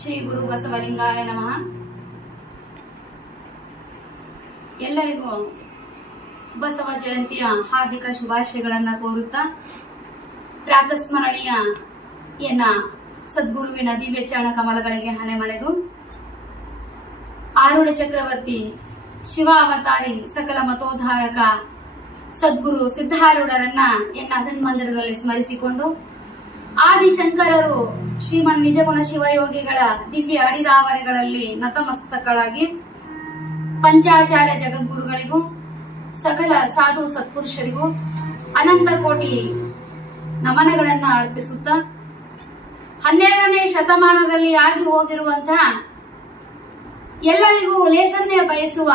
ಶ್ರೀ ಗುರು ಬಸವಲಿಂಗಾಯ ನಮಃ. ಎಲ್ಲರಿಗೂ ಬಸವ ಜಯಂತಿಯ ಹಾರ್ದಿಕ ಶುಭಾಶಯಗಳನ್ನ ಕೋರುತ್ತಾ ಪ್ರಾತಸ್ಮರಣೀಯ ಸದ್ಗುರುವಿನ ದಿವ್ಯ ಚರಣ ಕಮಲಗಳಿಗೆ ಹನೆ ಮನೆದು ಆರುಢ ಚಕ್ರವರ್ತಿ ಶಿವಾವತಾರಿ ಸಕಲ ಮತೋದ್ಧಾರಕ ಸದ್ಗುರು ಸಿದ್ಧಾರೂಢರನ್ನ ಹೃನ್ಮಂದಿರದಲ್ಲಿ ಸ್ಮರಿಸಿಕೊಂಡು ಆದಿಶಂಕರರು ಶ್ರೀಮನ್ ನಿಜಗುಣ ಶಿವಯೋಗಿಗಳ ದಿವ್ಯ ಅಡಿದಾವರೆಗಳಲ್ಲಿ ನತಮಸ್ತಕಳಾಗಿ ಪಂಚಾಚಾರ್ಯ ಜಗದ್ಗುರುಗಳಿಗೂ ಸಕಲ ಸಾಧು ಸತ್ಪುರುಷರಿಗೂ ಅನಂತ ಕೋಟಿ ನಮನಗಳನ್ನ ಅರ್ಪಿಸುತ್ತಾ 12ನೇ ಶತಮಾನದಲ್ಲಿ ಆಗಿ ಹೋಗಿರುವಂತಹ ಎಲ್ಲರಿಗೂ ಲೇಸನ್ನೇ ಬಯಸುವ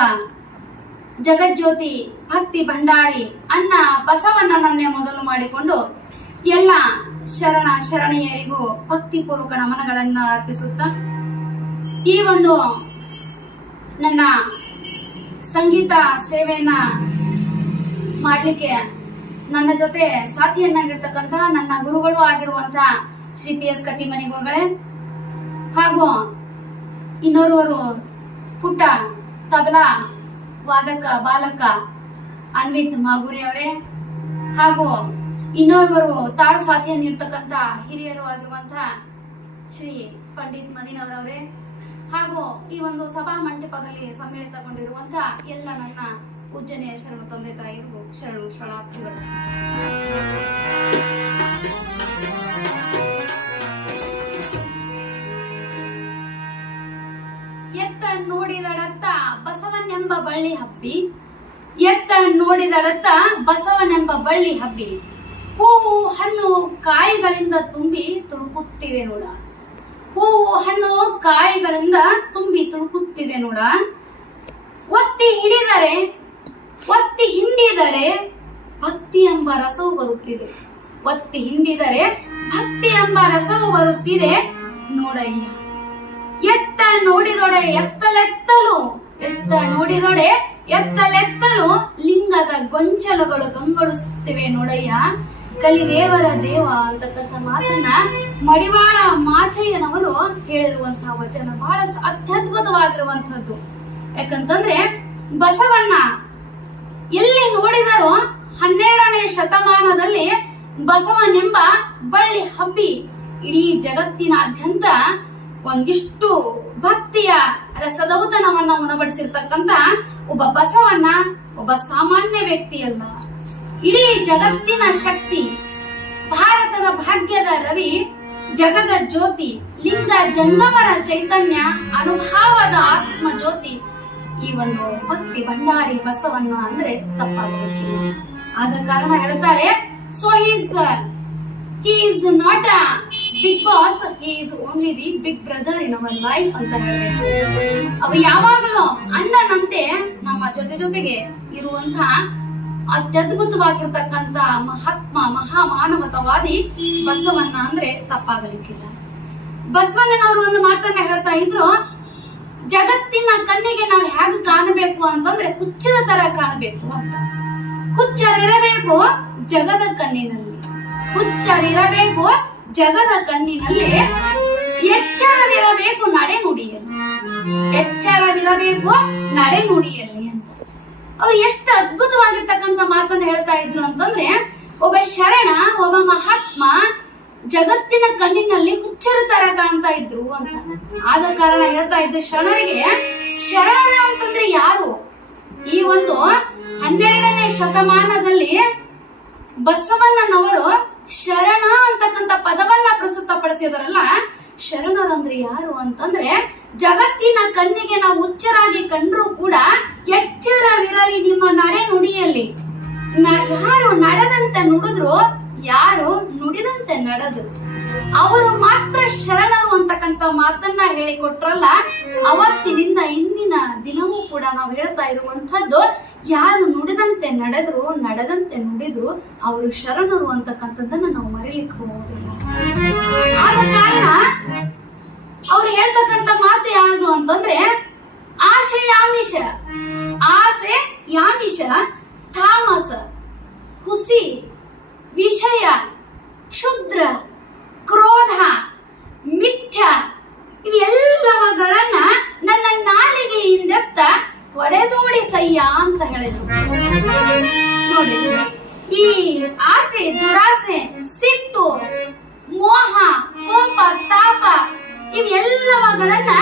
ಜಗಜ್ಯೋತಿ ಭಕ್ತಿ ಭಂಡಾರಿ ಅನ್ನ ಬಸವಣ್ಣನನ್ನೇ ಮೊದಲು ಮಾಡಿಕೊಂಡು ಎಲ್ಲ ಶರಣ ಶರಣೆಯರಿಗೂ ಭಕ್ತಿಪೂರ್ವಕ ನಮನಗಳನ್ನ ಅರ್ಪಿಸುತ್ತಾ ಈ ಒಂದು ನನ್ನ ಸಂಗೀತ ಸೇವೆಯನ್ನ ಮಾಡ್ಲಿಕ್ಕೆ ನನ್ನ ಜೊತೆ ಸಾಥಿಯನ್ನಾಗಿರ್ತಕ್ಕಂಥ ನನ್ನ ಗುರುಗಳು ಆಗಿರುವಂತಹ ಶ್ರೀ PS ಕಟ್ಟಿಮನಿ ಗುರುಗಳೇ ಹಾಗೂ ಇನ್ನೋರ್ವರು ಪುಟ್ಟ ತಬಲಾ ವಾದಕ ಬಾಲಕ ಅನ್ವಿತ್ ಮಾಗುರಿ ಅವರೇ ಹಾಗೂ ಇನ್ನೋರ್ವರು ತಾಳ ಸಾಥಿಯನ್ನಿರ್ತಕ್ಕಂಥ ಹಿರಿಯರು ಆಗಿರುವಂತಹ ಶ್ರೀ ಪಂಡಿತ್ ಮದೀನವರವರೇ ಹಾಗೂ ಈ ಒಂದು ಸಭಾ ಮಂಟಪದಲ್ಲಿ ಸಮ್ಮಿಳಿತಗೊಂಡಿರುವಂತಹ ಎಲ್ಲ ನನ್ನ ಪೂಜನೀಯ ಶರಣ ತಂದೆ ತಾಯಿರು ಶರಣು ಶರಣಾರ್ಥಿಗಳು. ಎತ್ತ ನೋಡಿದಡತ್ತ ಬಸವನೆಂಬ ಬಳ್ಳಿ ಹಬ್ಬಿ, ಎತ್ತ ನೋಡಿದಡತ್ತ ಬಸವನೆಂಬ ಬಳ್ಳಿ ಹಬ್ಬಿ, ಹೂವು ಹಣ್ಣು ಕಾಯಿಗಳಿಂದ ತುಂಬಿ ತುಳುಕುತ್ತಿದೆ ನೋಡ, ಹೂವು ಹಣ್ಣು ಕಾಯಿಗಳಿಂದ ತುಂಬಿ ತುಳುಕುತ್ತಿದೆ ನೋಡ, ಒತ್ತಿ ಹಿಂಡಿದರೆ ಭಕ್ತಿ ಎಂಬ ರಸವು ಬರುತ್ತಿದೆ, ಒತ್ತಿ ಹಿಂಡಿದರೆ ಭಕ್ತಿ ಎಂಬ ರಸವು ಬರುತ್ತಿದೆ ನೋಡಯ್ಯ. ಎತ್ತ ನೋಡಿದೊಡೆ ಎತ್ತಲೆತ್ತಲು, ಎತ್ತ ನೋಡಿದೊಡೆ ಎತ್ತಲೆತ್ತಲು ಲಿಂಗದ ಗೊಂಚಲುಗಳು ಗಂಗೊಳಿಸುತ್ತಿವೆ ನೋಡಯ್ಯ. ಕಲಿದೇವರ ದೇವ ಅಂತಕ್ಕಂಥ ಮಾತನ್ನ ಮಡಿವಾಳ ಮಾಚಯ್ಯನವರು ಹೇಳಿರುವಂತಹ ವಚನ ಬಹಳಷ್ಟು ಅತ್ಯದ್ಭುತವಾಗಿರುವಂತಹದ್ದು. ಯಾಕಂತಂದ್ರೆ ಬಸವಣ್ಣ ಎಲ್ಲಿ ನೋಡಿದರೂ 12ನೇ ಶತಮಾನದಲ್ಲಿ ಬಸವನೆಂಬ ಬಳ್ಳಿ ಹಬ್ಬಿ ಇಡೀ ಜಗತ್ತಿನಾದ್ಯಂತ ಒಂದಿಷ್ಟು ಭಕ್ತಿಯ ರಸದೌತಣವನ್ನ ಉಣಬಡಿಸಿರ್ತಕ್ಕಂಥ ಒಬ್ಬ ಬಸವಣ್ಣ ಒಬ್ಬ ಸಾಮಾನ್ಯ ವ್ಯಕ್ತಿಯಲ್ಲ, ಇಡೀ ಜಗತ್ತಿನ ಶಕ್ತಿ, ಭಾರತದ ಭಾಗ್ಯದ ರವಿ, ಜಗದ ಜ್ಯೋತಿ, ಲಿಂಗ ಜಂಗಮರ ಚೈತನ್ಯ, ಅನುಭಾವದ ಆತ್ಮ ಜ್ಯೋತಿ, ಈ ಒಂದು ಭಕ್ತಿ ಭಂಡಾರಿ ಬಸವಣ್ಣ ಅಂದ್ರೆ ತಪ್ಪಾಗಬೇಕಿಲ್ಲ. ಆದ ಕಾರಣ ಹೇಳ್ತಾರೆ, so he is not a big boss, he is only the big brother in our life ಅಂತ ಹೇಳ್ಬೇಕು. ಅವ್ರು ಯಾವಾಗಲೂ ಅಣ್ಣನಂತೆ ನಮ್ಮ ಜೊತೆಗೆ ಇರುವಂತಹ ಅತ್ಯದ್ಭುತವಾಗಿರ್ತಕ್ಕಂಥ ಮಹಾತ್ಮ ಮಹಾಮಾನವತವಾದಿ ಬಸವಣ್ಣ ಅಂದ್ರೆ ತಪ್ಪಾಗಲಿಕ್ಕಿಲ್ಲ. ಬಸವಣ್ಣನವರು ಒಂದು ಮಾತನ್ನ ಹೇಳ್ತಾ ಇದ್ರು, ಜಗತ್ತಿನ ಕಣ್ಣಿಗೆ ನಾವು ಹೇಗೆ ಕಾಣಬೇಕು ಅಂತಂದ್ರೆ ಹುಚ್ಚಿನ ತರ ಕಾಣಬೇಕು ಅಂತ. ಹುಚ್ಚರಿರಬೇಕು ಜಗದ ಕಣ್ಣಿನಲ್ಲಿ, ಹುಚ್ಚರಿರಬೇಕು ಜಗದ ಕಣ್ಣಿನಲ್ಲಿ, ಎಚ್ಚರವಿರಬೇಕು ನಡೆ ನುಡಿಯಲ್ಲಿ, ಎಚ್ಚರವಿರಬೇಕು ನಡೆ ನುಡಿಯಲ್ಲಿ ಅಂತ ಅವ್ರು ಎಷ್ಟು ಅದ್ಭುತವಾಗಿರ್ತಕ್ಕಂಥ ಮಾತನ್ನ ಹೇಳ್ತಾ ಇದ್ರು ಅಂತಂದ್ರೆ, ಒಬ್ಬ ಶರಣ ಒಬ್ಬ ಮಹಾತ್ಮ ಜಗತ್ತಿನ ಕಣ್ಣಿನಲ್ಲಿ ಹುಚ್ಚರ ತರ ಕಾಣ್ತಾ ಇದ್ರು ಅಂತ. ಆದ ಕಾರಣ ಹೇಳ್ತಾ ಇದ್ರು ಶರಣರಿಗೆ, ಶರಣರ ಅಂತಂದ್ರೆ ಯಾರು? ಈ ಒಂದು 12ನೇ ಶತಮಾನದಲ್ಲಿ ಬಸವಣ್ಣನವರು ಶರಣ ಅಂತಕ್ಕಂಥ ಪದವನ್ನ ಪ್ರಸ್ತುತಪಡಿಸಿದ್ರಲ್ಲ, ಶರಣರಂದ್ರೆ ಯಾರು ಅಂತಂದ್ರೆ ಜಗತ್ತಿನ ಕಣ್ಣಿಗೆ ನಾವು ಹುಚ್ಚರಾಗಿ ಕಂಡ್ರು ಕೂಡ ಎಚ್ಚರವಿರಲಿ ನಿಮ್ಮ ನಡೆ ನುಡಿಯಲ್ಲಿ. ಯಾರು ನಡೆದಂತೆ ನುಡಿದ್ರು, ಯಾರು ನುಡಿದಂತೆ ನಡೆದ್ರು, ಅವರು ಮಾತ್ರ ಶರಣರು ಅಂತಕ್ಕಂಥ ಮಾತನ್ನ ಹೇಳಿಕೊಟ್ರಲ್ಲ. ಅವತ್ತಿನಿಂದ ಇಂದಿನ ದಿನವೂ ಕೂಡ ನಾವು ಹೇಳ್ತಾ ಇರುವಂತದ್ದು, ಯಾರು ನುಡಿದಂತೆ ನಡೆದ್ರು, ನಡೆದಂತೆ ನುಡಿದ್ರು ಅವರು ಶರಣರು ಅಂತಕ್ಕಂಥದ್ದನ್ನ ನಾವು ಮರಿಲಿಕ್ಕೆ ಹೋಗೋದಿಲ್ಲ. ಆದ ಕಾರಣ ಅವ್ರು ಹೇಳ್ತಕ್ಕಂಥ ಮಾತು ಯಾವುದು ಅಂತಂದ್ರೆ, ಆಸೆ ಯಾಮಿಷ ತಾಮಸ ಹುಸಿ ವಿಷಯ ಕ್ಷುದ್ರ ಕ್ರೋಧ ಮಿಥ್ಯ ಇವೆಲ್ಲ ಕಳಿಸಯ್ಯ ಅಂತ ಹೇಳಿದ್ರು. ನೋಡಿ, ಈ ಆಸೆ, ದುರಾಸೆ, ಸಿಟ್ಟು, ಮೋಹ, ಕೋಪ, ತಾಪ ಇವೆಲ್ಲವುಗಳನ್ನ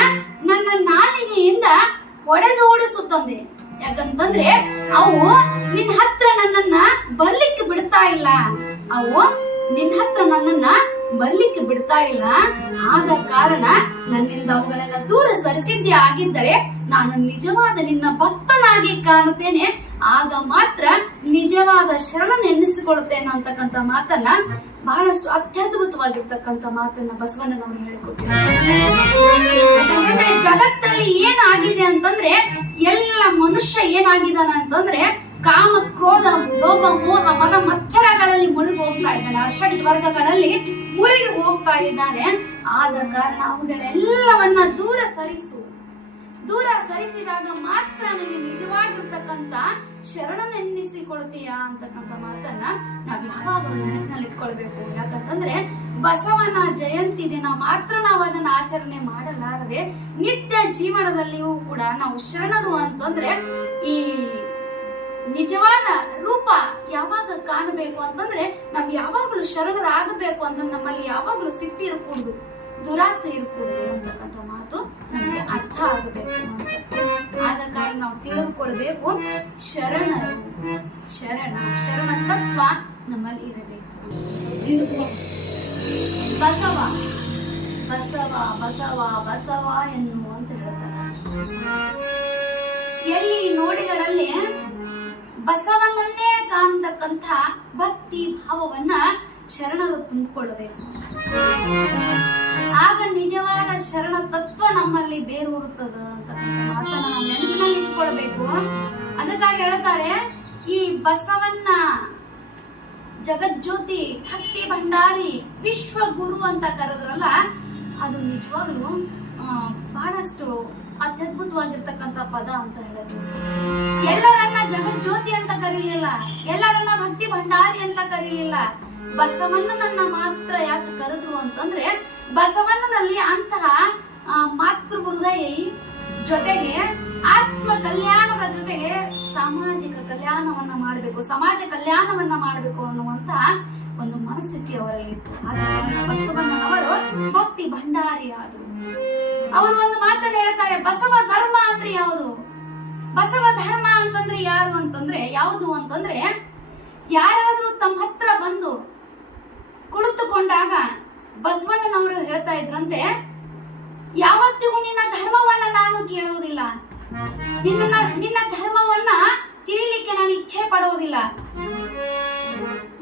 ನನ್ನ ನಾಲಿಗೆಯಿಂದ ಹೊಡೆದೋಡಿಸುತ್ತದೆ. ಯಾಕಂತಂದ್ರೆ ಅವು ನಿನ್ನ ಹತ್ರ ನನ್ನನ್ನ ಬರ್ಲಿಕ್ಕೆ ಬಿಡ್ತಾ ಇಲ್ಲ. ಅವು ನಿನ್ನ ಹತ್ರ ನನ್ನನ್ನ ಬರ್ಲಿಕ್ಕೆ ಬಿಡ್ತಾ ಇಲ್ಲ. ಆದ ಕಾರಣ ನನ್ನಿಂದ ಅವುಗಳೆಲ್ಲ ದೂರ ಸರಿಸಿದ್ದೇ ಆಗಿದ್ದರೆ ನಾನು ನಿಜವಾದ ನಿನ್ನ ಭಕ್ತನಾಗಿ ಕಾಣುತ್ತೇನೆ. ಆಗ ಮಾತ್ರ ನಿಜವಾದ ಶರಣನೆನ್ನಿಸಿಕೊಳ್ಳುತ್ತೇನೆ ಅಂತಕ್ಕಂಥ ಮಾತನ್ನ, ಬಹಳಷ್ಟು ಅತ್ಯದ್ಭುತವಾಗಿರ್ತಕ್ಕಂಥ ಮಾತನ್ನ ಬಸವಣ್ಣನವರು ಹೇಳಿಕೊಟ್ಟಿದ್ದಾರೆ. ಜಗತ್ತಲ್ಲಿ ಏನಾಗಿದೆ ಅಂತಂದ್ರೆ, ಎಲ್ಲ ಮನುಷ್ಯ ಏನಾಗಿದ್ದಾನೆ ಅಂತಂದ್ರೆ ಕಾಮ, ಕ್ರೋಧ, ಲೋಭ, ಮೋಹ, ಮದ, ಮತ್ಸರಗಳಲ್ಲಿ ಮುಳುಗಿ ಹೋಗ್ತಾ ಇದ್ದಾನೆ. ಷಡ್ ವರ್ಗಗಳಲ್ಲಿ ಮುಳುಗಿ ಹೋಗ್ತಾ ಇದ್ದಾನೆ. ಆದ ಕಾರಣ ಅವುಗಳೆಲ್ಲವನ್ನ ದೂರ ಸರಿಸಿದಾಗ ಮಾತ್ರ ನನಗೆ ನಿಜವಾಗಿರ್ತಕ್ಕಂಥ ಶರಣನೆನ್ನಿಸಿಕೊಳ್ತೀಯಾ ಅಂತಕ್ಕಂಥ ಮಾತನ್ನ ನಾವ್ ಯಾವಾಗಲೂ ನೆನಪಿನಲ್ಲಿ ಇಟ್ಕೊಳ್ಬೇಕು. ಯಾಕಂತಂದ್ರೆ ಬಸವನ ಜಯಂತಿ ದಿನ ಮಾತ್ರ ನಾವು ಅದನ್ನ ಆಚರಣೆ ಮಾಡಲಾರದೆ ನಿತ್ಯ ಜೀವನದಲ್ಲಿಯೂ ಕೂಡ ನಾವು ಶರಣರು ಅಂತಂದ್ರೆ ಈ ನಿಜವಾದ ರೂಪ ಯಾವಾಗ ಕಾಣಬೇಕು ಅಂತಂದ್ರೆ ನಾವ್ ಯಾವಾಗಲೂ ಶರಣರಾಗಬೇಕು ಅಂತ ನಮ್ಮಲ್ಲಿ ಯಾವಾಗಲೂ ಸಿಟ್ಟಿ ಇರ್ಕೊಂಡು, ದುರಾಸೆ ಇರ್ಕೊಂಡು ಅಂತಕ್ಕಂಥ ಮಾತು ನಮಗೆ ಅರ್ಥ ಆಗಬೇಕು ಅಂತ. ಆದ ಕಾರಣ ನಾವು ತಿಳಿದುಕೊಳ್ಬೇಕು, ಶರಣ ತತ್ವ ನಮ್ಮಲ್ಲಿ ಇರಬೇಕು. ಬಸವ ಬಸವ ಬಸವ ಬಸವ ಎನ್ನು ಅಂತ ಹೇಳ್ತಾರೆ. ಎಲ್ಲಿ ನೋಡಿಗಳಲ್ಲಿ ಬಸವನನ್ನೇ ಕಾಣತಕ್ಕಂಥ ಭಕ್ತಿ ಭಾವವನ್ನ ಶರಣರು ತುಂಬಿಕೊಳ್ಳಬೇಕು. ಆಗ ನಿಜವಾದ ಶರಣ ತತ್ವ ನಮ್ಮಲ್ಲಿ ಬೇರೂರುತ್ತದ ಅಂತಕ್ಕಂಥ ಮಾತನ್ನ ನಾವು ನೆನಪಿನಲ್ಲಿ ಇಟ್ಕೊಳ್ಬೇಕು. ಅದಕ್ಕಾಗಿ ಹೇಳ್ತಾರೆ, ಈ ಬಸವನ್ನ ಜಗಜ್ಯೋತಿ, ಭಕ್ತಿ ಭಂಡಾರಿ, ವಿಶ್ವಗುರು ಅಂತ ಕರೆದ್ರಲ್ಲ, ಅದು ನಿಜವಾಗ್ಲೂ ಬಹಳಷ್ಟು ಅತ್ಯದ್ಭುತವಾಗಿರ್ತಕ್ಕಂಥ ಪದ ಅಂತ ಹೇಳಿದ್ರು. ಎಲ್ಲರನ್ನ ಜಗಜ್ಯೋತಿ ಅಂತ ಕರೀಲಿಲ್ಲ, ಎಲ್ಲರನ್ನ ಭಕ್ತಿ ಭಂಡಾರಿ ಅಂತ ಕರೀಲಿಲ್ಲ. ಬಸವಣ್ಣನನ್ನ ಮಾತ್ರ ಯಾಕೆ ಕರೆದ್ರು ಅಂತಂದ್ರೆ, ಬಸವಣ್ಣನಲ್ಲಿ ಅಂತಹ ಮಾತೃ ಹೃದಯ ಜೊತೆಗೆ ಆತ್ಮ ಕಲ್ಯಾಣದ ಜೊತೆಗೆ ಸಾಮಾಜಿಕ ಕಲ್ಯಾಣವನ್ನ ಮಾಡಬೇಕು, ಸಮಾಜ ಕಲ್ಯಾಣವನ್ನ ಮಾಡಬೇಕು ಅನ್ನುವಂತ ಒಂದು ಮನಸ್ಥಿತಿ ಅವರಲ್ಲಿತ್ತು. ಆದ್ರೆ ಬಸವಣ್ಣನವರು ಭಕ್ತಿ ಭಂಡಾರಿ ಆದ್ರು. ಅವರು ಒಂದು ಮಾತನ್ನ ಹೇಳ್ತಾರೆ, ಬಸವ ಧರ್ಮ ಅಂದ್ರೆ ಯಾವುದು? ಬಸವ ಧರ್ಮ ಅಂತಂದ್ರೆ ಯಾರು ಅಂತಂದ್ರೆ ಯಾವುದು ಅಂತಂದ್ರೆ, ಯಾರಾದ್ರೂ ತಮ್ಮ ಹತ್ರ ಬಂದು ಕುಳಿತುಕೊಂಡಾಗ ಬಸವಣ್ಣನವರು ಹೇಳ್ತಾ ಇದ್ರಂತೆ, ಯಾವತ್ತಿಗೂ ನಿನ್ನ ಧರ್ಮವನ್ನ ನಾನು ಕೇಳುವುದಿಲ್ಲ, ನಿನ್ನ ಧರ್ಮವನ್ನ ತಿಳಿಲಿಕ್ಕೆ ನಾನು ಇಚ್ಛೆ ಪಡುವುದಿಲ್ಲ,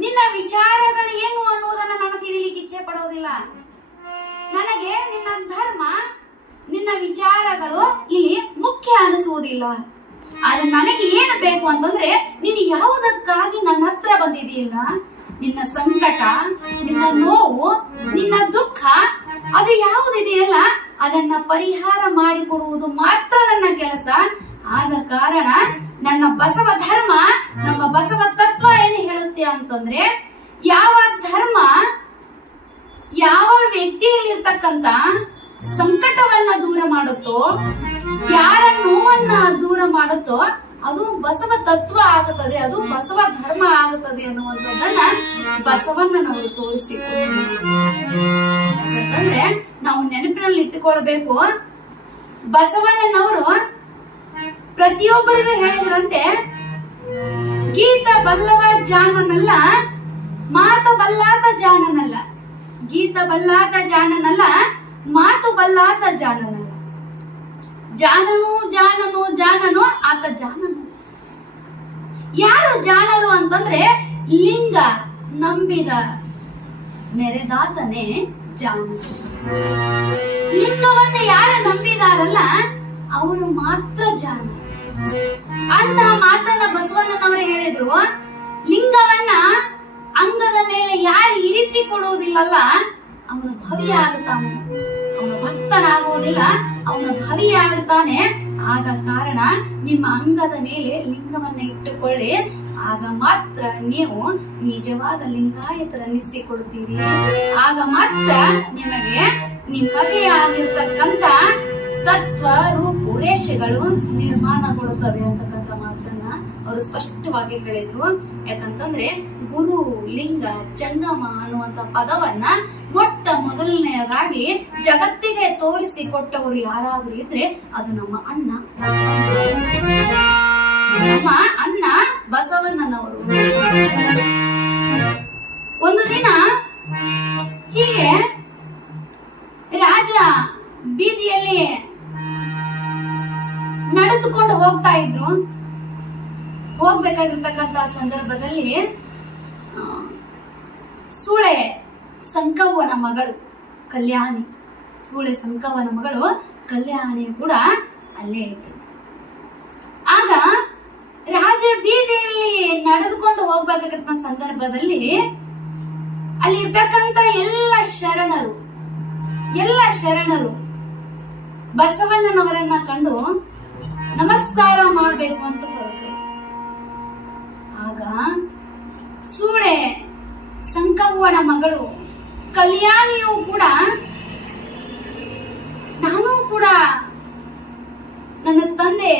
ನಿನ್ನ ವಿಚಾರಗಳು ಏನು ಅನ್ನುವುದನ್ನ ನಾನು ತಿಳಿಲಿಕ್ಕೆ ಇಚ್ಛೆ ಪಡುವುದಿಲ್ಲ. ನನಗೆ ನಿನ್ನ ಧರ್ಮ, ನಿನ್ನ ವಿಚಾರಗಳು ಇಲ್ಲಿ ಮುಖ್ಯ ಅನಿಸುವುದಿಲ್ಲ. ಆದ್ರೆ ನನಗೆ ಏನು ಬೇಕು ಅಂತಂದ್ರೆ, ನೀನು ಯಾವುದಕ್ಕಾಗಿ ನನ್ನ ಹತ್ರ ಬಂದಿದೆಯಿಲ್ಲ, ನಿನ್ನ ಸಂಕಟ, ನಿನ್ನ ನೋವು, ನಿನ್ನ ದುಃಖ, ಅದು ಯಾವುದಿದೆಯಲ್ಲ ಅದನ್ನ ಪರಿಹಾರ ಮಾಡಿಕೊಡುವುದು ಮಾತ್ರ ನನ್ನ ಕೆಲಸ. ಆದ ಕಾರಣ ನನ್ನ ಬಸವ ಧರ್ಮ, ನಮ್ಮ ಬಸವ ತತ್ವ ಏನು ಹೇಳುತ್ತೆ ಅಂತಂದ್ರೆ, ಯಾವ ಧರ್ಮ ಯಾವ ವ್ಯಕ್ತಿಯಲ್ಲಿರ್ತಕ್ಕಂಥ ಸಂಕಟವನ್ನ ದೂರ ಮಾಡುತ್ತೋ, ಯಾರ ನೋವನ್ನ ದೂರ ಮಾಡುತ್ತೋ, ಅದು ಬಸವ ತತ್ವ ಆಗುತ್ತದೆ, ಅದು ಬಸವ ಧರ್ಮ ಆಗುತ್ತದೆ ಅನ್ನುವಂಥದ್ದನ್ನ ಬಸವಣ್ಣನವರು ತೋರಿಸಿಕೊಟ್ರು. ಯಾಕಂತಂದ್ರೆ ನಾವು ನೆನಪಿನಲ್ಲಿ ಇಟ್ಟುಕೊಳ್ಬೇಕು, ಬಸವಣ್ಣನವರು ಪ್ರತಿಯೊಬ್ಬರಿಗೂ ಹೇಳಿದ್ರಂತೆ, ಗೀತ ಬಲ್ಲವ ಜಾನನಲ್ಲ, ಮಾತ ಬಲ್ಲಾತ ಜಾನನಲ್ಲ. ಗೀತ ಬಲ್ಲಾತ ಜಾನನಲ್ಲ, ಮಾತು ಬಲ್ಲಾತ ಜಾನನಲ್ಲ. ಜಾನನು ಜಾನನು ಜಾನನು ಆತ ಜಾನನು. ಯಾರು ಜಾನರು ಅಂತಂದ್ರೆ, ಲಿಂಗ ನಂಬಿದ ನೆರೆದಾತನೇ ಜಾನರು. ಲಿಂಗವನ್ನ ಯಾರು ನಂಬಿದಾರಲ್ಲ ಅವರು ಮಾತ್ರ ಜಾನರು. ಅಂತಹ ಮಾತನ್ನ ಬಸವಣ್ಣನವರು ಹೇಳಿದ್ರು. ಲಿಂಗವನ್ನ ಅಂಗದ ಮೇಲೆ ಯಾರು ಇರಿಸಿಕೊಡುವುದಿಲ್ಲಲ್ಲ ಅವನು ಭವಿ ಆಗುತ್ತಾನೆ, ಅವನು ಭಕ್ತನಾಗುವುದಿಲ್ಲ, ಅವನು ಭವಿ ಆಗುತ್ತಾನೆ. ಆದ ಕಾರಣ ನಿಮ್ಮ ಅಂಗದ ಮೇಲೆ ಲಿಂಗವನ್ನ ಇಟ್ಟುಕೊಳ್ಳಿ, ಆಗ ಮಾತ್ರ ನೀವು ನಿಜವಾದ ಲಿಂಗಾಯತರನ್ನಿಸಿಕೊಳ್ತೀರಿ. ಆಗ ಮಾತ್ರ ನಿಮಗೆ ನಿಮ್ಮದೇ ಆಗಿರ್ತಕ್ಕಂಥ ತತ್ವ ರೂಪು ರೇಷೆಗಳು ನಿರ್ಮಾಣಗೊಳ್ಳುತ್ತವೆ ಅಂತಕ್ಕಂಥ ಮಾತನ್ನ ಅವರು ಸ್ಪಷ್ಟವಾಗಿ ಹೇಳಿದ್ರು. ಯಾಕಂತಂದ್ರೆ ಗುರು, ಲಿಂಗ, ಜಂಗಮ ಅನ್ನುವಂತ ಪದವನ್ನ ಮೊಟ್ಟ ಮೊದಲನೆಯದಾಗಿ ಜಗತ್ತಿಗೆ ತೋರಿಸಿಕೊಟ್ಟವರು ಯಾರಾದ್ರೂ ಇದ್ರೆ ಅದು ನಮ್ಮ ಅಣ್ಣ ಬಸವಣ್ಣನವರು. ಒಂದು ದಿನ ಹೀಗೆ ರಾಜ ಬೀದಿಯಲ್ಲಿ ನಡೆದುಕೊಂಡು ಹೋಗ್ತಾ ಇದ್ರು. ಹೋಗ್ಬೇಕಾಗಿರ್ತಕ್ಕಂತ ಸಂದರ್ಭದಲ್ಲಿ ಸೂಳೆ ಸಂಕವ್ವನ ಮಗಳು ಕಲ್ಯಾಣಿ, ಸೂಳೆ ಸಂಕವ್ವನ ಮಗಳು ಕಲ್ಯಾಣಿ ಕೂಡ ಅಲ್ಲೇ ಇತ್ತು. ಆಗ ರಾಜ ಬೀದಿಯಲ್ಲಿ ನಡೆದುಕೊಂಡು ಹೋಗ್ಬೇಕಾಗಿರ್ತಕ್ಕಂಥ ಸಂದರ್ಭದಲ್ಲಿ ಅಲ್ಲಿ ಇರ್ತಕ್ಕಂತ ಎಲ್ಲ ಶರಣರು ಬಸವಣ್ಣನವರನ್ನ ಕಂಡು ನಮಸ್ಕಾರ ಮಾಡಬೇಕು ಅಂತ ಹೊರಟರು. ಆಗ ಸೂಳೆ ಸಂಕವ್ವನ ಮಗಳು ಕಲ್ಯಾಣಿಯು ಕೂಡ ನಾನು ಕೂಡ ನನ್ನ ತಂದೆ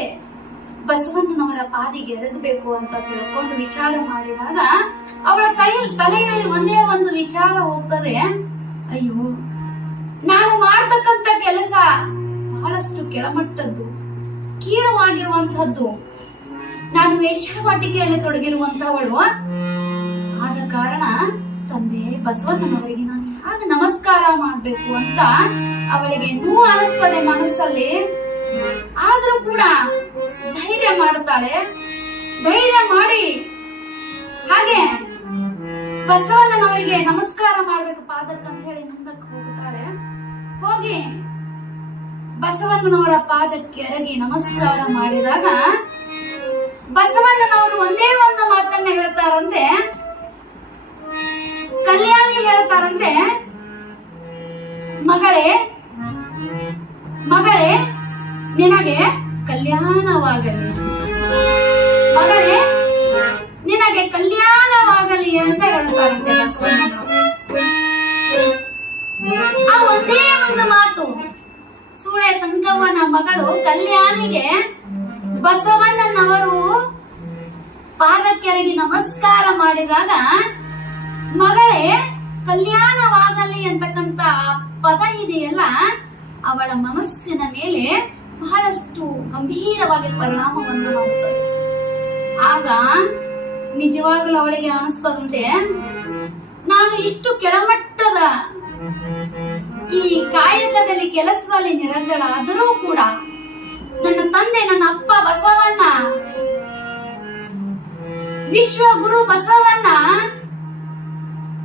ಬಸವಣ್ಣನವರ ಪಾದಿಗೆ ಎರಗಬೇಕು ಅಂತ ತಿಳ್ಕೊಂಡು ವಿಚಾರ ಮಾಡಿದಾಗ ಅವಳ ತಲೆಯಲ್ಲಿ ಒಂದೇ ಒಂದು ವಿಚಾರ ಹೋಗ್ತದೆ, ಅಯ್ಯೋ ನಾನು ಮಾಡ್ತಕ್ಕಂತ ಕೆಲಸ ಬಹಳಷ್ಟು ಕೆಳಮಟ್ಟದ್ದು, ಕೀಳುವಾಗಿರುವಂತಹದ್ದು, ನಾನು ವೇಶ್ಯಾವಾಟಿಕೆಯಲ್ಲಿ ತೊಡಗಿರುವಂತವಳು. ಆದ ಕಾರಣ ತಂದೆ ಬಸವಣ್ಣನವರಿಗೆ ನಾನು ಹೇಗೆ ನಮಸ್ಕಾರ ಮಾಡ್ಬೇಕು ಅಂತ ಅವಳಿಗೆ ನೋವು ಅನಿಸ್ತದೆ ಮನಸ್ಸಲ್ಲಿ. ಆದ್ರೂ ಕೂಡ ಧೈರ್ಯ ಮಾಡುತ್ತಾಳೆ. ಧೈರ್ಯ ಮಾಡಿ ಹಾಗೆ ಬಸವಣ್ಣನವರಿಗೆ ನಮಸ್ಕಾರ ಮಾಡ್ಬೇಕು ಪಾದಕ್ಕಂತ ಹೇಳಿ ಮುಂದಕ್ಕೆ ಹೋಗುತ್ತಾಳೆ. ಹೋಗಿ ಬಸವಣ್ಣನವರ ಪಾದಕ್ಕೆ ಎರಗಿ ನಮಸ್ಕಾರ ಮಾಡಿದಾಗ ಬಸವಣ್ಣನವರು ಒಂದೇ ಒಂದು ಮಾತನ್ನ ಹೇಳ್ತಾರಂತೆ. ಕಲ್ಯಾಣಿ ಹೇಳ್ತಾರಂತೆ, ಮಗಳೇ ನಿನಗೆ ಕಲ್ಯಾಣವಾಗಲಿ, ಮಗಳೇ ನಿನಗೆ ಕಲ್ಯಾಣವಾಗಲಿ ಅಂತ ಹೇಳ್ತಾರಂತೆ ಬಸವಣ್ಣನವರು. ಆ ಒಂದೇ ಒಂದು ಮಾತು ಸೂಳೆ ಸಂಕವ್ವನ ಮಗಳು ಕಲ್ಯಾಣಿಗೆ ಬಸವಣ್ಣನವರು ಪಾದಕ್ಕೆರಗಿ ನಮಸ್ಕಾರ ಮಾಡಿದಾಗ ಮಗಳೇ ಕಲ್ಯಾಣವಾಗಲಿ ಅಂತಕ್ಕಂತ ಪದ ಇದೆಯಲ್ಲ, ಅವಳ ಮನಸ್ಸಿನ ಮೇಲೆ ಬಹಳಷ್ಟು ಗಂಭೀರವಾಗಿ ಪರಿಣಾಮವನ್ನು ಮಾಡುತ್ತದೆ. ಆಗ ನಿಜವಾಗ್ಲೂ ಅವಳಿಗೆ ಅನಿಸ್ತದಂತೆ, ನಾನು ಇಷ್ಟು ಕೆಳಮಟ್ಟದ ಈ ಕಾಯಕದಲ್ಲಿ ಕೆಲಸದಲ್ಲಿ ನಿರತಳಾದರೂ ಕೂಡ ನನ್ನ ತಂದೆ, ನನ್ನ ಅಪ್ಪ ಬಸವಣ್ಣ, ವಿಶ್ವಗುರು ಬಸವಣ್ಣ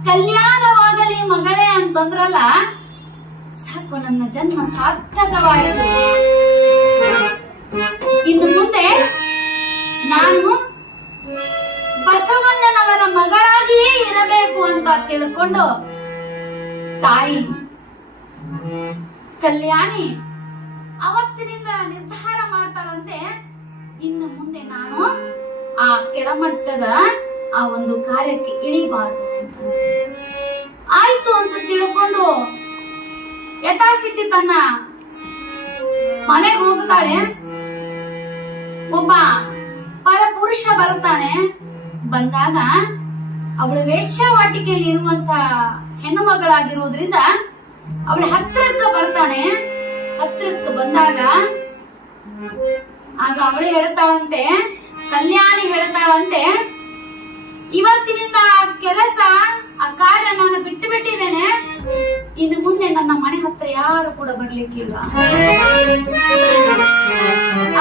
ಕಲ್ಯಾಣವಾಗಲಿ ಮಗಳೇ ಅಂತಂದ್ರಲ್ಲ, ಸಾಕು ನನ್ನ ಜನ್ಮ ಸಾರ್ಥಕವಾಯಿತು. ಇನ್ನು ಮುಂದೆ ನಾನು ಬಸವಣ್ಣನವರ ಮಗಳಾಗಿಯೇ ಇರಬೇಕು ಅಂತ ತಿಳ್ಕೊಂಡು ತಾಯಿ ಕಲ್ಯಾಣಿ ಅವತ್ತಿನಿಂದ ನಿರ್ಧಾರ ಮಾಡ್ತಾಳಂತೆ, ಇನ್ನು ಮುಂದೆ ನಾನು ಆ ಕೆಳಮಟ್ಟದ ಆ ಒಂದು ಕಾರ್ಯಕ್ಕೆ ಇಳಿಬಾರದು ಅಂತ. ಆಯ್ತು ಅಂತ ತಿಳ್ಕೊಂಡು ಯಥಾಸ್ಥಿತಿ ತನ್ನ ಮನೆಗೆ ಹೋಗ್ತಾಳೆ. ಒಬ್ಬ ಪರಪುರುಷ ಬರ್ತಾನೆ. ಬಂದಾಗ ಅವಳು ವೇಶ್ಯಾವಾಟಿಕೆಯಲ್ಲಿ ಇರುವಂತ ಹೆಣ್ಣು ಮಗಳಾಗಿರೋದ್ರಿಂದ ಅವಳ ಹತ್ತಿರಕ್ಕೆ ಬರ್ತಾನೆ. ಹತ್ತಿರಕ್ಕೆ ಬಂದಾಗ ಆಗ ಅವಳು ಹೇಳ್ತಾಳಂತೆ, ಕಲ್ಯಾಣಿ ಹೇಳ್ತಾಳಂತೆ, ಇವತ್ತಿನಿಂದ ಆ ಕೆಲಸ ಆ ಕಾರ್ಯ ನಾನು ಬಿಟ್ಟು ಬಿಟ್ಟಿದ್ದೇನೆ. ಇನ್ನು ಮುಂದೆ ನನ್ನ ಮನೆ ಹತ್ರ ಯಾರು ಕೂಡ ಬರ್ಲಿಕ್ಕಿಲ್ಲ.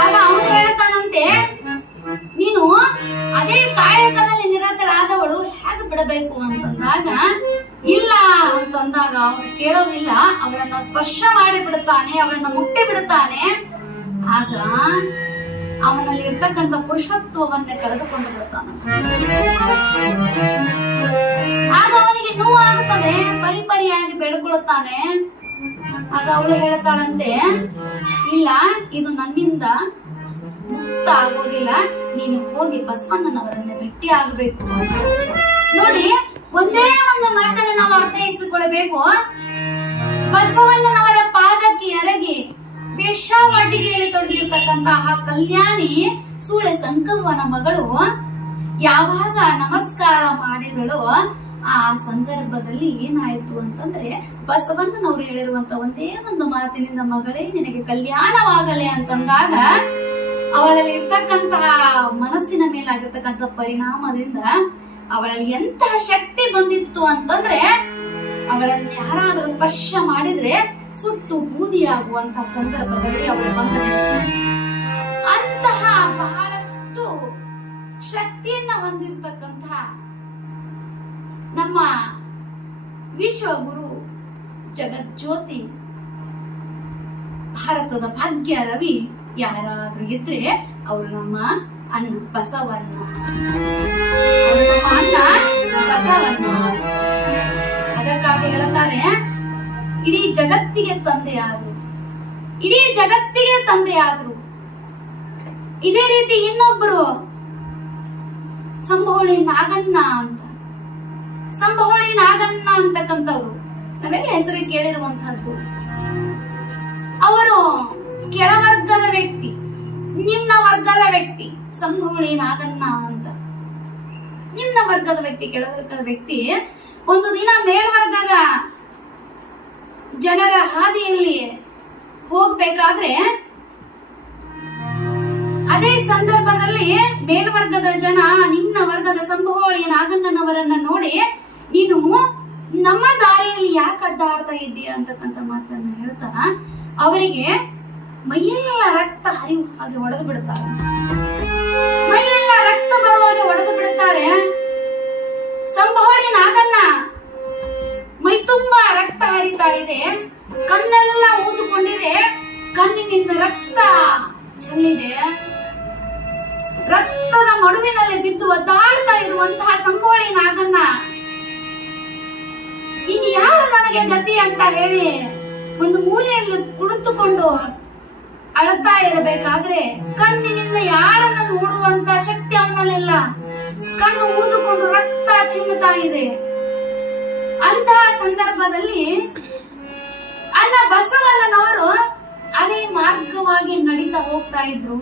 ಆಗ ಅವನು ಹೇಳ್ತಾನಂತೆ, ನೀನು ಅದೇ ಕಾಯಕದಲ್ಲಿ ನಿರತಳಾದವಳು ಹೇಗೆ ಬಿಡಬೇಕು ಅಂತಂದಾಗ, ಇಲ್ಲ ಅಂತಂದಾಗ ಅವನು ಕೇಳೋದಿಲ್ಲ. ಅವಳನ್ನ ಸ್ಪರ್ಶ ಮಾಡಿ ಬಿಡುತ್ತಾನೆ, ಅವಳನ್ನ ಮುಟ್ಟಿ ಬಿಡುತ್ತಾನೆ. ಆಗ ಅವನಲ್ಲಿ ಇರ್ತಕ್ಕಂಥ ಪುರುಷತ್ವವನ್ನೇ ಕಳೆದುಕೊಂಡು ಬಿಡುತ್ತಾನೆ. ಆಗ ಅವನಿಗೆ ನೋವಾಗುತ್ತದೆ, ಪರಿಪರಿಯಾಗಿ ಬೆಳಗುಳುತ್ತಾನೆ. ಆಗ ಅವಳು ಹೇಳ್ತಾಳಂತೆ, ಇಲ್ಲ ಇದು ನನ್ನಿಂದ ಮುಕ್ತ ಆಗೋದಿಲ್ಲ, ನೀನು ಹೋಗಿ ಬಸವಣ್ಣನವರನ್ನ ಭೇಟಿ ಆಗಬೇಕು. ನೋಡಿ, ಒಂದೇ ಒಂದು ಮಾತನ್ನು ನಾವು ಅರ್ಥೈಸಿಕೊಳ್ಳಬೇಕು. ಬಸವಣ್ಣನವರ ಪಾದಕ್ಕೆ ಎರಗಿ ವೇಶ್ಯ ಚಟುವಟಿಕೆಯಲ್ಲಿ ತೊಡಗಿರ್ತಕ್ಕಂತಹ ಕಲ್ಯಾಣಿ ಸೂಳೆ ಸಂಕವ್ವನ ಮಗಳು ಯಾವಾಗ ನಮಸ್ಕಾರ ಮಾಡಿದಳು ಆ ಸಂದರ್ಭದಲ್ಲಿ ಏನಾಯ್ತು ಅಂತಂದ್ರೆ ಬಸವಣ್ಣನವರು ಹೇಳಿರುವಂತ ಒಂದೇ ಒಂದು ಮಾತಿನಿಂದ ಮಗಳೇ ನಿನಗೆ ಕಲ್ಯಾಣವಾಗಲಿ ಅಂತಂದಾಗ ಅವಳಲ್ಲಿ ಇರ್ತಕ್ಕಂತಹ ಮನಸ್ಸಿನ ಮೇಲಾಗಿರ್ತಕ್ಕಂಥ ಪರಿಣಾಮದಿಂದ ಅವಳಲ್ಲಿ ಎಂತಹ ಶಕ್ತಿ ಬಂದಿತ್ತು ಅಂತಂದ್ರೆ ಅವಳನ್ನು ಯಾರಾದರೂ ಸ್ಪರ್ಶ ಮಾಡಿದ್ರೆ ಸುಟ್ಟು ಬೂದಿಯಾಗುವಂತಹ ಸಂದರ್ಭದಲ್ಲಿ ಅವಳು ಬಂದಿತ್ತು. ಅಂತಹ ಬಹಳಷ್ಟು ಶಕ್ತಿಯನ್ನ ಹೊಂದಿರತಕ್ಕಂತಹ ನಮ್ಮ ವಿಶ್ವಗುರು ಜಗಜ್ಯೋತಿ ಭಾರತದ ಭಾಗ್ಯ ರವಿ ಯಾರಾದ್ರೂ ಇದ್ರೆ ಅವರು ನಮ್ಮ ಅಣ್ಣ ಬಸವಣ್ಣ. ಅವರು ನಮ್ಮ ಅಣ್ಣ ಬಸವಣ್ಣ. ಅದಕ್ಕಾಗಿ ಹೇಳ್ತಾರೆ ಇಡೀ ಜಗತ್ತಿಗೆ ತಂದೆಯಾದ್ರು, ಇಡೀ ಜಗತ್ತಿಗೆ ತಂದೆಯಾದ್ರು. ಇದೇ ರೀತಿ ಇನ್ನೊಬ್ರು ಸಂಭೋಳಿ ನಾಗಣ್ಣ ಅಂತ, ಸಂಭೋಳಿ ನಾಗಣ್ಣ ಅಂತಕ್ಕಂಥವ್ರು ನಾವೆಲ್ಲ ಹೆಸರು ಕೇಳಿರುವಂತಹದ್ದು. ಅವರು ಕೆಳವರ್ಗದ ವ್ಯಕ್ತಿ, ನಿಮ್ನ ವರ್ಗದ ವ್ಯಕ್ತಿ. ಸಂಭೋಳಿ ನಾಗಣ್ಣ ಅಂತ ನಿಮ್ನ ವರ್ಗದ ವ್ಯಕ್ತಿ, ಕೆಳವರ್ಗದ ವ್ಯಕ್ತಿ. ಒಂದು ದಿನ ಮೇಲ್ವರ್ಗದ ಜನರ ಹಾದಿಯಲ್ಲಿ ಹೋಗ್ಬೇಕಾದ್ರೆ ಅದೇ ಸಂದರ್ಭದಲ್ಲಿ ಮೇಲ್ವರ್ಗದ ಜನ ನಿಮ್ನ ವರ್ಗದ ಸಂಭೋಳಿ ನಾಗಣ್ಣನವರನ್ನ ನೋಡಿ ನೀನು ನಮ್ಮ ದಾರಿಯಲ್ಲಿ ಯಾಕೆ ಅಡ್ಡಾಡ್ತಾ ಇದ್ದೀಯ ಅಂತಕ್ಕಂಥ ಮಾತನ್ನ ಹೇಳ್ತಾ ಅವರಿಗೆ ಮೈಯೆಲ್ಲ ರಕ್ತ ಹರಿವು ಹಾಗೆ ಹೊಡೆದು ಬಿಡುತ್ತಾರೆ. ಮೈಯೆಲ್ಲ ರಕ್ತ ಬರುವಾಗೆ ಹೊಡೆದು ಬಿಡುತ್ತಾರೆ. ಸಂಭೋಳಿ ನಾಗಣ್ಣ ಮೈ ತುಂಬಾ ರಕ್ತ ಹರಿತಾ ಇದೆ, ಕಣ್ಣೆಲ್ಲ ಊದಿಕೊಂಡಿದೆ, ಕಣ್ಣಿನಿಂದ ರಕ್ತ ಚೆಲ್ಲಿದೆ. ರಕ್ತದ ಮಡುವಿನಲ್ಲಿ ಬಿದ್ದು ಒದ್ದಾಡ್ತಾ ಇರುವಂತಹ ಸಂಭೋಳಿ ನಾಗಣ್ಣ ಇನ್ನು ಯಾರು ನನಗೆ ಗತಿ ಅಂತ ಹೇಳಿ ಒಂದು ಮೂಲೆಯಲ್ಲಿ ಕುಳಿತುಕೊಂಡು ಅಳುತ್ತಾ ಇರಬೇಕಾದ್ರೆ ಕಣ್ಣಿನಿಂದ ಯಾರನ್ನ ನೋಡುವಂತ ಶಕ್ತಿ ಅವನಲ್ಲಿಲ್ಲ. ಕಣ್ಣು ಊದುಕೊಂಡು ರಕ್ತ ಚಿಮ್ಮುತ್ತಾ ಇದೆ. ಅಂತಹ ಸಂದರ್ಭದಲ್ಲಿ ಅಣ್ಣ ಬಸವಣ್ಣನವರು ಅದೇ ಮಾರ್ಗವಾಗಿ ನಡೀತಾ ಹೋಗ್ತಾ ಇದ್ರು.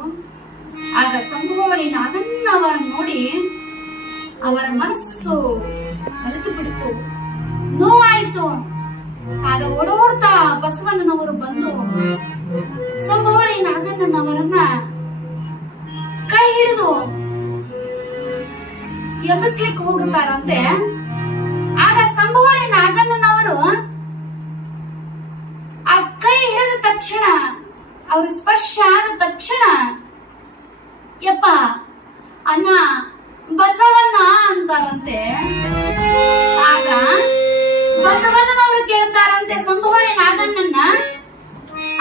ಆಗ ಸಂಭೋಳಿ ನಾಗಣ್ಣವರ ನೋಡಿ ಅವರ ಮನಸ್ಸು ಕಲಿತು ಬಿಡ್ತು, ನೋವಾಯ್ತು. ಆಗ ಓಡೋಡ್ತಾ ಬಸವಣ್ಣನವರು ಬಂದು ಸಂಭೋಳಿ ನಾಗಣ್ಣನವರನ್ನ ಕೈ ಹಿಡಿದು ಎಬ್ಬಿಸ್ಲಿಕ್ಕೆ ಹೋಗುತ್ತಾರಂತೆ. ಆಗ ಸಂಭೋಳಿ ನಾಗಣ್ಣನವರು ಆ ಕೈ ಹಿಡಿದ ತಕ್ಷಣ, ಅವ್ರ ಸ್ಪರ್ಶ ಆದ ತಕ್ಷಣ ಯಪ್ಪ ಅಣ್ಣ ಬಸವಣ್ಣ ಅಂತಾರಂತೆ. ಆಗ ಬಸವಣ್ಣನವರು ಕೇಳ್ತಾರಂತೆ ಸಂಭೋಳಿ ನಾಗಣ್ಣನ್ನ,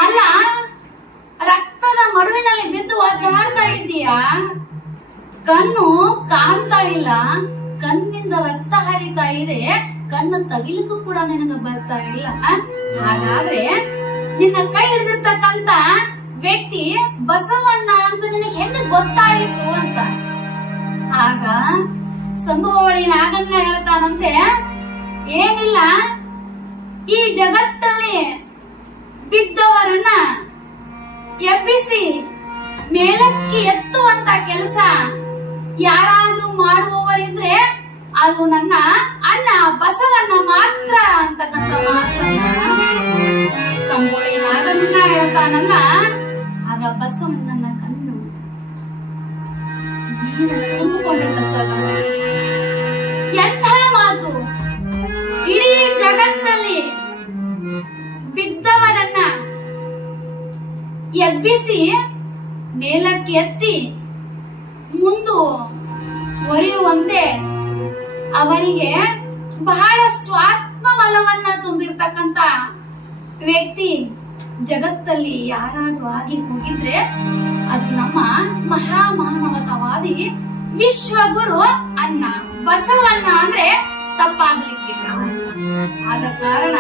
ಅಲ್ಲ ರಕ್ತದ ಮಡುವಿನಲ್ಲಿ ಬಿದ್ದು ಒದ್ದಾಡ್ತಾ ಇದ್ದೀಯಾ, ಕಣ್ಣು ಕಾಣ್ತಾ ಇಲ್ಲ, ಕಣ್ಣಿಂದ ರಕ್ತ ಹರಿತಾ ಇದೆ, ಕಣ್ಣು ತಗಿಲಿಕ್ಕೂ ಕೂಡ ನಿನಗ ಬರ್ತಾ ಇಲ್ಲ. ಹಾಗಾದ್ರೆ ನಿನ್ನ ಕೈ ಹಿಡಿದಿರ್ತಕ್ಕಂತ ವ್ಯಕ್ತಿ ಬಸವಣ್ಣ ಅಂತ ನಿನಗೆ ಹೆಂಗ ಗೊತ್ತಾಯಿತು ಅಂತ. ಆಗ ಸಂಭೋಳಿ ನಾಗಣ್ಣ ಹೇಳ್ತಾನಂತೆ, ಏನಿಲ್ಲ, ಈ ಜಗತ್ತಲ್ಲಿ ಬಿದ್ದವರನ್ನ ಎಬ್ಬಿಸಿ ಮೇಲಕ್ಕೆ ಎತ್ತುವಂತ ಕೆಲಸ ಯಾರಾದ್ರೂ ಮಾಡುವವರಿದ್ರೆ ಅದು ನನ್ನ ಅಣ್ಣ ಬಸವಣ್ಣ ಮಾತ್ರ ಅಂತಕ್ಕಂಥ ಮಾತನ್ನ ಸಂಭೋಳಿ ನಾಗಣ್ಣ ಹೇಳ್ತಾನಲ್ಲ. ಆಗ ಬಸವಣ್ಣನ ಕಣ್ಣು ನೀರನ್ನ ತುಂಬಿಕೊಂಡಿರ್ತಲ್ಲ. ಎಂಥ ಮಾತು! ಇಡೀ ಜಗತ್ತಲ್ಲಿ ಬಿದ್ದವರನ್ನ ಎಬ್ಬಿಸಿ ಮೇಲಕ್ಕೆ ಎತ್ತಿ ಮುಂದುವರಿಯುವಂತೆ ಅವರಿಗೆ ಬಹಳಷ್ಟು ಆತ್ಮಬಲವನ್ನ ತುಂಬಿರ್ತಕ್ಕಂತ ವ್ಯಕ್ತಿ ಜಗತ್ತಲ್ಲಿ ಯಾರಾದ್ರೂ ಆಗಿ ಹೋಗಿದ್ರೆ ಅದು ನಮ್ಮ ಮಹಾಮಾನವತಾವಾದಿ ವಿಶ್ವಗುರು ಅಣ್ಣ ಬಸವಣ್ಣ ಅಂದ್ರೆ ತಪ್ಪಾಗ್ಲಿಕ್ಕಿಲ್ಲ. ಆದ ಕಾರಣ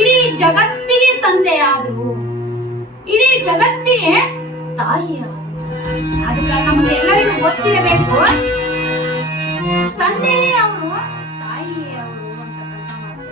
ಇಡೀ ಜಗತ್ತಿಗೆ ತಂದೆಯಾದ್ರು, ಇಡೀ ಜಗತ್ತಿಗೆ ತಾಯಿಯಾದ್ರು. ಆದ ಕಾರಣ ನಮಗೆ ಎಲ್ಲರಿಗೂ ಗೊತ್ತಿರಬೇಕು, ತಂದೆಯೇ ಅವರು, ತಾಯಿಯೇ ಅವರು ಅಂತಕ್ಕಂಥ ಮಾತು.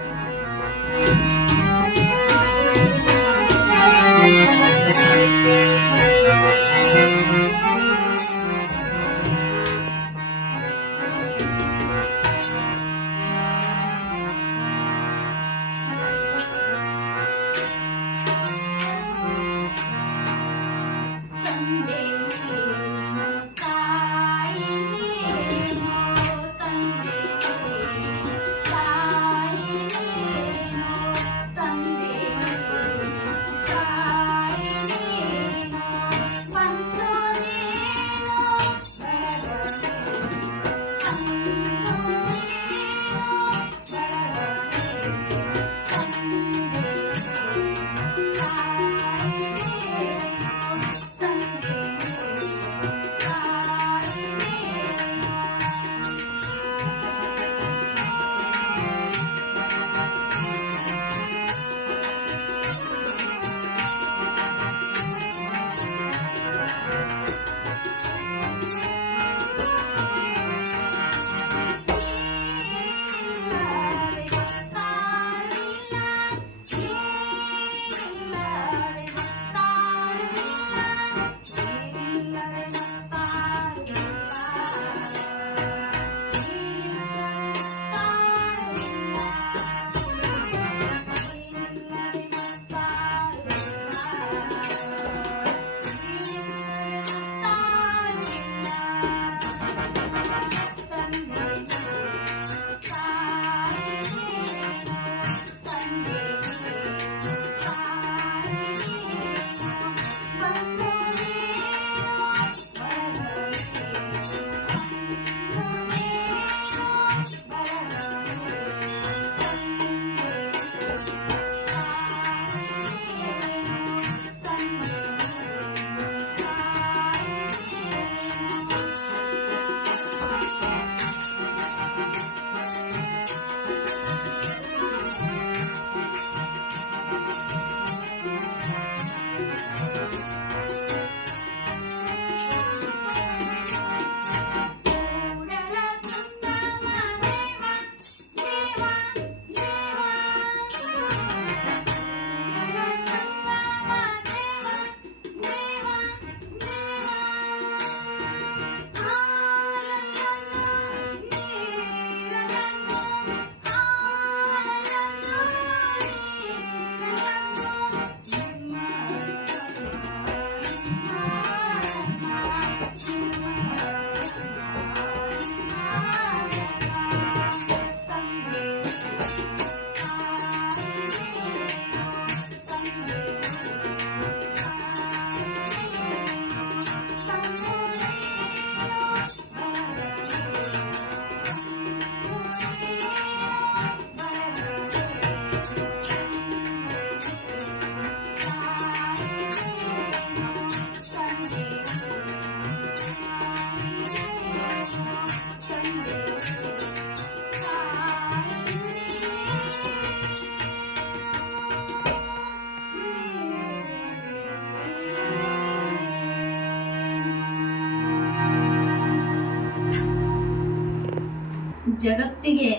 ಜಗತ್ತಿಗೆ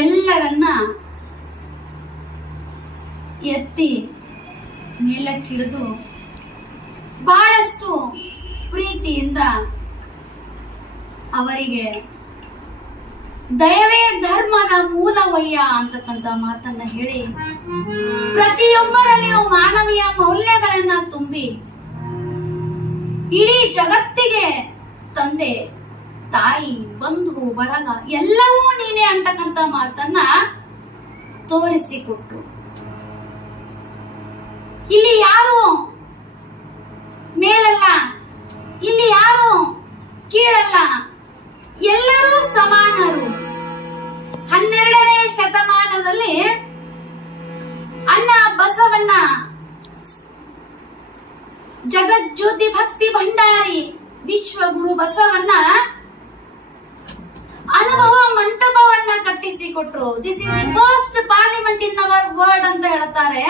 ಎಲ್ಲರನ್ನ ಎತ್ತಿ ಮೇಲಕ್ಕಿಡಿದು ಬಹಳಷ್ಟು ಪ್ರೀತಿಯಿಂದ ಅವರಿಗೆ ದಯವೇ ಧರ್ಮದ ಮೂಲವಯ್ಯ ಅಂತಕ್ಕಂಥ ಮಾತನ್ನ ಹೇಳಿ ಪ್ರತಿಯೊಬ್ಬರಲ್ಲಿಯೂ ಮಾನವೀಯ ಮೌಲ್ಯಗಳನ್ನ ತುಂಬಿ ಇಡೀ ಜಗತ್ತಿಗೆ ತಂದೆ ತಾಯಿ ಬಂಧು ಬಳಗ ಎಲ್ಲವೂ ನೀನೆ ಅಂತಕ್ಕಂಥ ಮಾತನ್ನ ತೋರಿಸಿಕೊಟ್ರು. ಇಲ್ಲಿ ಯಾರು ಮೇಲಲ್ಲ, ಇಲ್ಲಿ ಯಾರು ಕೀಳಲ್ಲ, ಎಲ್ಲರೂ ಸಮಾನರು. 12ನೇ ಶತಮಾನದಲ್ಲಿ ಅಣ್ಣ ಬಸವಣ್ಣ ಜಗಜ್ಯೋತಿ ಭಕ್ತಿ ಭಂಡಾರಿ ವಿಶ್ವಗುರು ಬಸವಣ್ಣ ಅನುಭವ ಮಂಟಪವನ್ನ ಕಟ್ಟಿಸಿಕೊಟ್ರು. This is the first parliament in our world ಅಂತ ಹೇಳ್ತಾರೆ.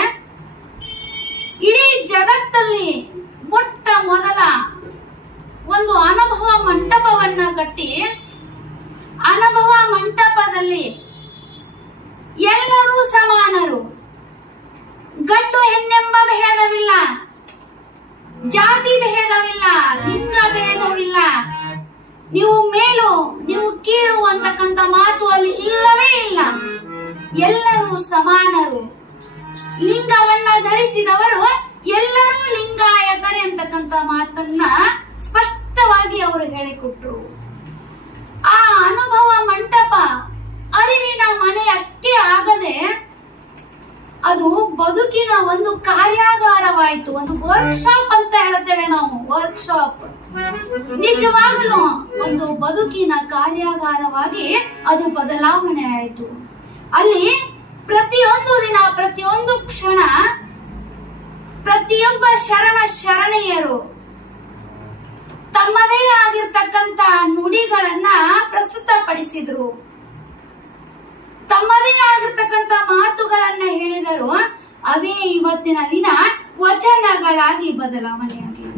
ಇಡೀ ಜಗತ್ತಲ್ಲಿ ಮೊಟ್ಟ ಮೊದಲ ಒಂದು ಅನುಭವ ಮಂಟಪವನ್ನ ಕಟ್ಟಿ ಅನುಭವ ಮಂಟಪದಲ್ಲಿ ಎಲ್ಲರೂ ಸಮಾನರು, ಗಂಡು ಹೆಣ್ಣೆ ಜಾತಿ ಭೇದವಿಲ್ಲ, ಲಿಂಗ ಭೇದವಿಲ್ಲ, ನೀವು ಮೇಲು ನೀವು ಕೀಳು ಅಂತಕ್ಕಂಥ ಮಾತು ಅಲ್ಲಿ ಇಲ್ಲವೇ ಇಲ್ಲ. ಎಲ್ಲರೂ ಸಮಾನರು. ಲಿಂಗವನ್ನ ಧರಿಸಿದವರು ಎಲ್ಲರೂ ಲಿಂಗಾಯತರೆ ಅಂತಕ್ಕಂಥ ಮಾತನ್ನ ಸ್ಪಷ್ಟವಾಗಿ ಅವರು ಹೇಳಿಕೊಟ್ರು. ಆ ಅನುಭವ ಮಂಟಪ ಅರಿವಿನ ಮನೆ ಅಷ್ಟೇ ಆಗದೆ ಅದು ಬದುಕಿನ ಒಂದು ಕಾರ್ಯಾಗಾರವಾಯಿತು. ಒಂದು ವರ್ಕ್ಶಾಪ್ ಅಂತ ಹೇಳ್ತೇವೆ ನಾವು, ವರ್ಕ್ಶಾಪ್. ನಿಜವಾಗಲೂ ಒಂದು ಬದುಕಿನ ಕಾರ್ಯಾಗಾರವಾಗಿ ಅದು ಬದಲಾವಣೆ ಆಯಿತು. ಅಲ್ಲಿ ಪ್ರತಿಯೊಂದು ದಿನ, ಪ್ರತಿಯೊಂದು ಕ್ಷಣ, ಪ್ರತಿಯೊಬ್ಬ ಶರಣೆಯರು ತಮ್ಮದೇ ಆಗಿರ್ತಕ್ಕಂತ ನುಡಿಗಳನ್ನ ಪ್ರಸ್ತುತಪಡಿಸಿದ್ರು, ತಮ್ಮದೇ ಆಗಿರ್ತಕ್ಕಂತ ಮಾತುಗಳನ್ನ ಹೇಳಿದರು. ಅವೇ ಇವತ್ತಿನ ದಿನ ವಚನಗಳಾಗಿ ಬದಲಾವಣೆಯಾಗಿವೆ.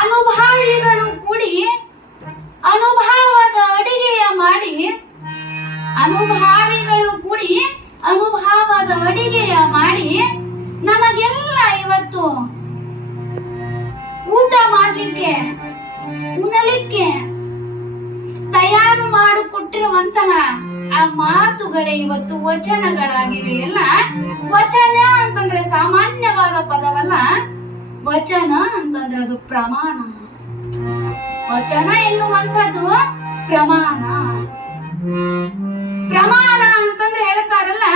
ಅನುಭಾವಿಗಳು ಕೂಡಿ ಅನುಭವದ ಅಡಿಗೆಯ ಮಾಡಿ, ಅನುಭಾವಿಗಳು ಕೂಡಿ ಅನುಭವದ ಅಡಿಗೆಯ ಮಾಡಿ ನಮಗೆಲ್ಲ ಇವತ್ತು ಊಟ ಮಾಡ್ಲಿಕ್ಕೆ, ಉಣಲಿಕ್ಕೆ ತಯಾರು ಮಾಡಿಕೊಟ್ಟಿರುವಂತಹ ಆ ಮಾತುಗಳೇ ಇವತ್ತು ವಚನಗಳಾಗಿವೆ. ಎಲ್ಲ ವಚನ ಅಂತಂದ್ರೆ ಸಾಮಾನ್ಯವಾದ ಪದವಲ್ಲ. ವಚನ ಅಂತಂದ್ರೆ ಅದು ಪ್ರಮಾಣ. ವಚನ ಎನ್ನುವಂಥದ್ದು ಪ್ರಮಾಣ. ಪ್ರಮಾಣ ಅಂತಂದ್ರೆ ಹೇಳ್ತಾರಲ್ಲ,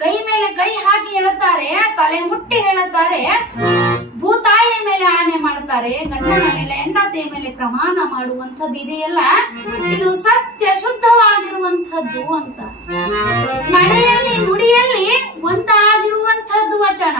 ಕೈ ಮೇಲೆ ಕೈ ಹಾಕಿ ಹೇಳುತ್ತಾರೆ, ತಲೆ ಮುಟ್ಟಿ ಹೇಳುತ್ತಾರೆ, ಭೂತಾಯಿಯ ಮೇಲೆ ಆಣೆ ಮಾಡ್ತಾರೆ, ಗಂಡನ ಮೇಲೆ ಹೆಂಡತಿಯ ಮೇಲೆ ಪ್ರಮಾಣ ಮಾಡುವಂಥದ್ದು ಇದೆಯಲ್ಲ, ಇದು ಸತ್ಯ ಶುದ್ಧವಾಗಿರುವಂಥದ್ದು ಅಂತ. ನಡೆಯಲ್ಲಿ ನುಡಿಯಲ್ಲಿ ಒಂದಾಗಿರುವಂಥದ್ದು ವಚನ.